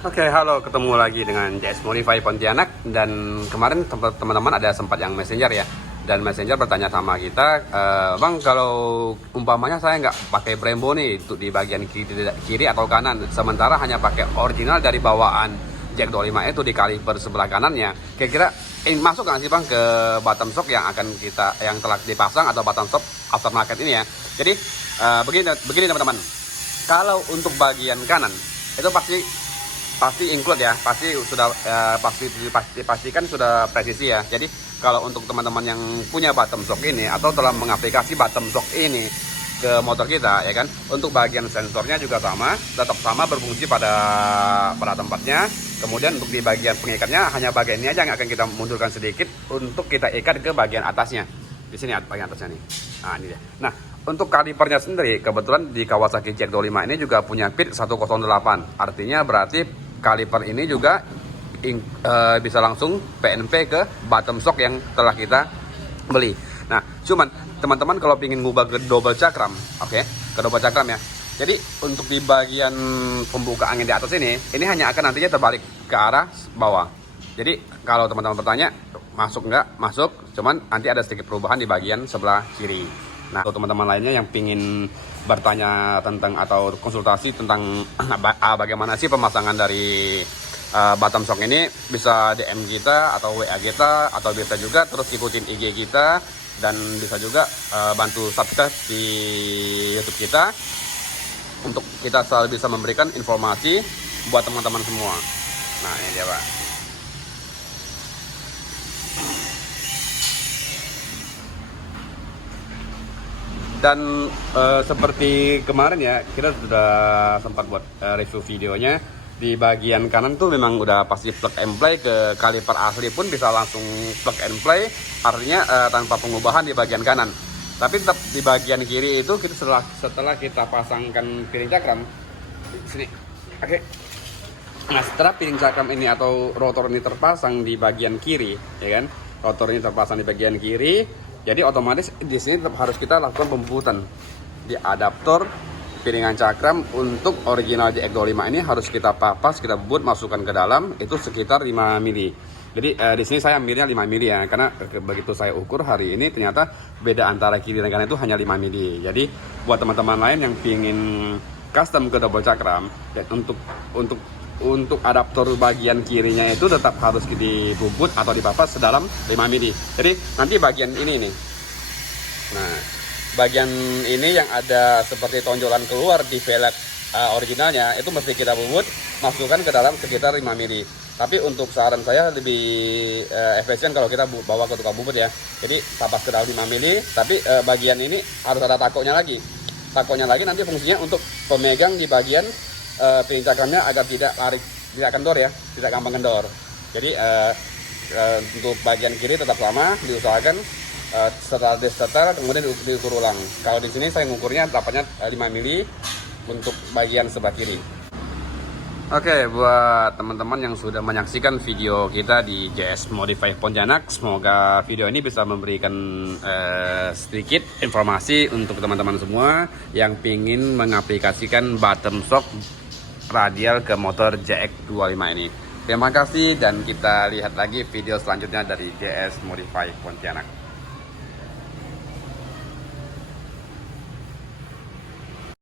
Oke, halo, ketemu lagi dengan JS Modify Pontianak. Dan kemarin teman-teman ada sempat yang messenger ya, dan messenger bertanya sama kita, Bang, kalau umpamanya saya nggak pakai Brembo nih untuk di bagian kiri atau kanan, sementara hanya pakai original dari bawaan Jack 25 itu di kaliper sebelah kanannya, kira-kira masuk nggak sih Bang ke bottom shock yang telah dipasang atau bottom shock aftermarket ini ya? Jadi begini teman-teman, kalau untuk bagian kanan itu pasti include ya, pastikan sudah presisi ya. Jadi kalau untuk teman-teman yang punya bottom shock ini atau telah mengaplikasi bottom shock ini ke motor kita ya kan, untuk bagian sensornya juga tetap sama berfungsi pada tempatnya. Kemudian untuk di bagian pengikatnya hanya bagian ini aja yang akan kita mundurkan sedikit untuk kita ikat ke bagian atasnya. Di sini bagian atasnya nih. Nah, ini dia. Nah, untuk kalipernya sendiri kebetulan di Kawasaki ZX25 ini juga punya pit 108. Artinya berarti kaliper ini juga bisa langsung PNP ke bottom shock yang telah kita beli. Nah, cuman teman-teman kalau ingin ngubah ke double cakram, ke double cakram ya. Jadi untuk di bagian pembuka angin di atas ini hanya akan nantinya terbalik ke arah bawah. Jadi kalau teman-teman bertanya masuk nggak? Masuk, cuman nanti ada sedikit perubahan di bagian sebelah kiri. Nah, untuk teman-teman lainnya yang ingin bertanya tentang atau konsultasi tentang bagaimana sih pemasangan dari bottom shock ini, bisa DM kita atau WA kita, atau bisa juga terus ikutin IG kita, dan bisa juga bantu subscribe di YouTube kita untuk kita selalu bisa memberikan informasi buat teman-teman semua. Nah, ini dia Pak. Dan seperti kemarin ya, kita sudah sempat buat review videonya. Di bagian kanan tuh memang udah pasti plug and play, ke kaliper asli pun bisa langsung plug and play, artinya tanpa pengubahan di bagian kanan. Tapi tetap di bagian kiri itu kita setelah kita pasangkan piring cakram sini. Nah, setelah piring cakram ini atau rotor ini terpasang di bagian kiri, ya kan? Rotor ini terpasang di bagian kiri, jadi otomatis di sini tetap harus kita lakukan pembubutan di adaptor piringan cakram. Untuk original JX25 ini harus kita papas, kita bubut, masukkan ke dalam, itu sekitar 5 mili. Jadi di sini saya ambilnya 5 mili ya, karena begitu saya ukur hari ini ternyata beda antara kiri dan kanan itu hanya 5 mili. Jadi buat teman-teman lain yang ingin custom ke double cakram, dan untuk adaptor bagian kirinya itu tetap harus dibubut atau dipapas sedalam 5 mili. Jadi nanti bagian ini nih. Nah, bagian ini yang ada seperti tonjolan keluar di velg originalnya itu mesti kita bubut, masukkan ke dalam sekitar 5 mili. Tapi untuk saran saya lebih efisien kalau kita bawa ke tukang bubut ya. Jadi papas ke dalam 5 mili, tapi bagian ini harus ada takoknya lagi. Takoknya lagi nanti fungsinya untuk pemegang di bagian piring cakramnya agar tidak kendor ya, tidak gampang kendor. Jadi untuk bagian kiri tetap sama, diusahakan setelah disetel kemudian diukur ulang. Kalau di sini saya ngukurnya dapatnya 5 mili untuk bagian sebelah kiri. Oke, buat teman-teman yang sudah menyaksikan video kita di JS Modify Pontianak, semoga video ini bisa memberikan sedikit informasi untuk teman-teman semua yang ingin mengaplikasikan bottom shock radial ke motor JX25 ini. Terima kasih, dan kita lihat lagi video selanjutnya dari JS Modify Pontianak.